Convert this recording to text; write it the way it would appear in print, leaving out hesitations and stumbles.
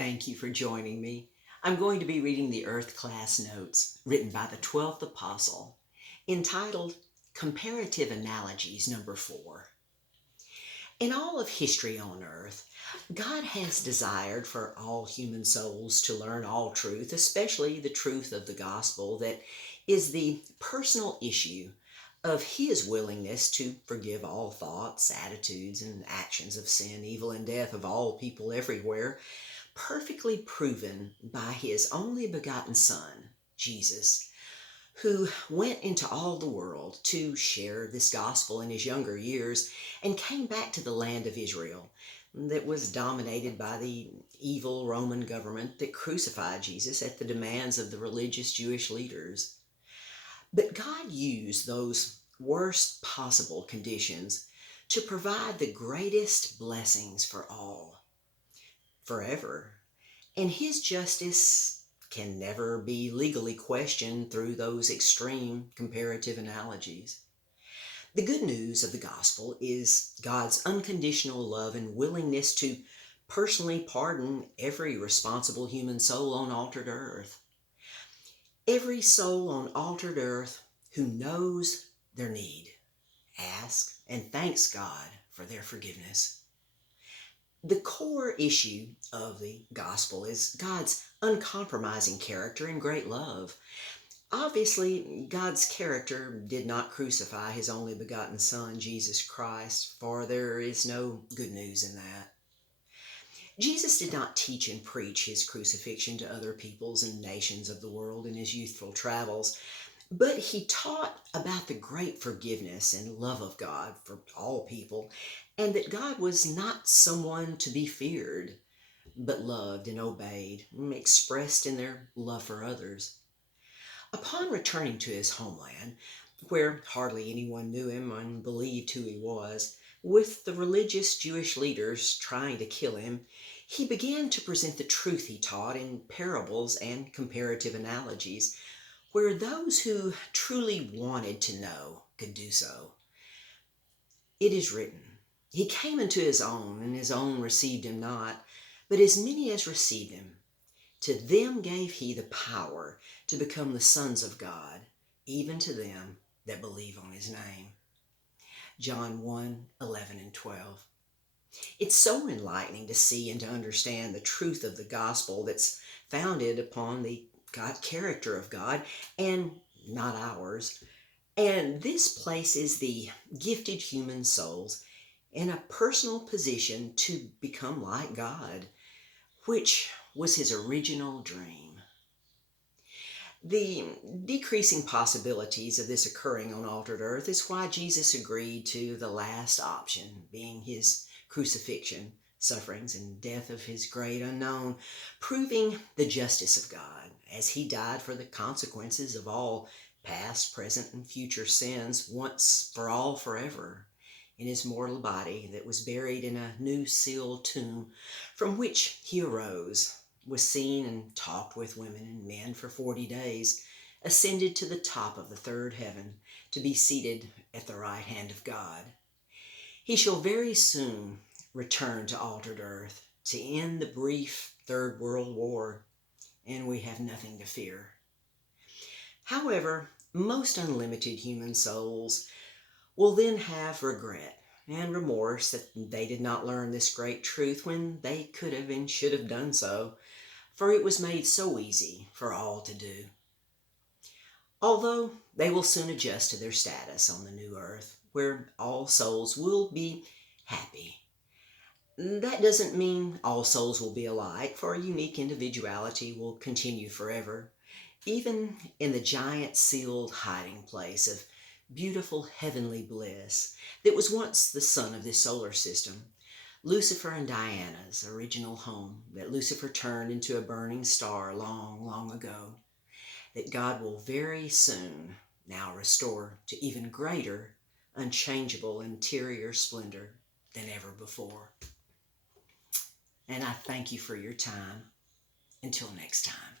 Thank you for joining me. I'm going to be reading the Earth class notes written by the 12th Apostle, entitled Comparative Analogies number 4. In all of history on Earth, God has desired for all human souls to learn all truth, especially the truth of the gospel that is the personal issue of His willingness to forgive all thoughts, attitudes, and actions of sin, evil, and death of all people everywhere, perfectly proven by His only begotten Son, Jesus, who went into all the world to share this gospel in His younger years and came back to the land of Israel that was dominated by the evil Roman government that crucified Jesus at the demands of the religious Jewish leaders. But God used those worst possible conditions to provide the greatest blessings for all, forever. And His justice can never be legally questioned through those extreme comparative analogies. The good news of the gospel is God's unconditional love and willingness to personally pardon every responsible human soul on altered earth. Every soul on altered earth who knows their need asks and thanks God for their forgiveness. The core issue of the gospel is God's uncompromising character and great love. Obviously, God's character did not crucify His only begotten Son, Jesus Christ, for there is no good news in that. Jesus did not teach and preach His crucifixion to other peoples and nations of the world in His youthful travels, but He taught about the great forgiveness and love of God for all people, and that God was not someone to be feared, but loved and obeyed, expressed in their love for others. Upon returning to his homeland, where hardly anyone knew him and believed who he was, with the religious Jewish leaders trying to kill him, he began to present the truth he taught in parables and comparative analogies, where those who truly wanted to know could do so. It is written, "He came into his own, and his own received him not. But as many as received him, to them gave he the power to become the sons of God, even to them that believe on his name." John 1:11 and 12. It's so enlightening to see and to understand the truth of the gospel that's founded upon the God character of God and not ours. And this places the gifted human souls in a personal position to become like God, which was His original dream. The decreasing possibilities of this occurring on altered earth is why Jesus agreed to the last option, being His crucifixion, sufferings, and death of His great unknown, proving the justice of God as He died for the consequences of all past, present, and future sins once for all forever in His mortal body that was buried in a new sealed tomb from which He arose, was seen and talked with women and men for 40 days, ascended to the top of the third heaven to be seated at the right hand of God. He shall very soon return to altered earth to end the brief Third World War, and we have nothing to fear. However, most unlimited human souls will then have regret and remorse that they did not learn this great truth when they could have and should have done so, for it was made so easy for all to do. Although they will soon adjust to their status on the new earth, where all souls will be happy. That doesn't mean all souls will be alike, for unique individuality will continue forever, even in the giant sealed hiding place of beautiful heavenly bliss that was once the sun of this solar system, Lucifer and Diana's original home that Lucifer turned into a burning star long, long ago, that God will very soon now restore to even greater, unchangeable interior splendor than ever before. And I thank you for your time. Until next time.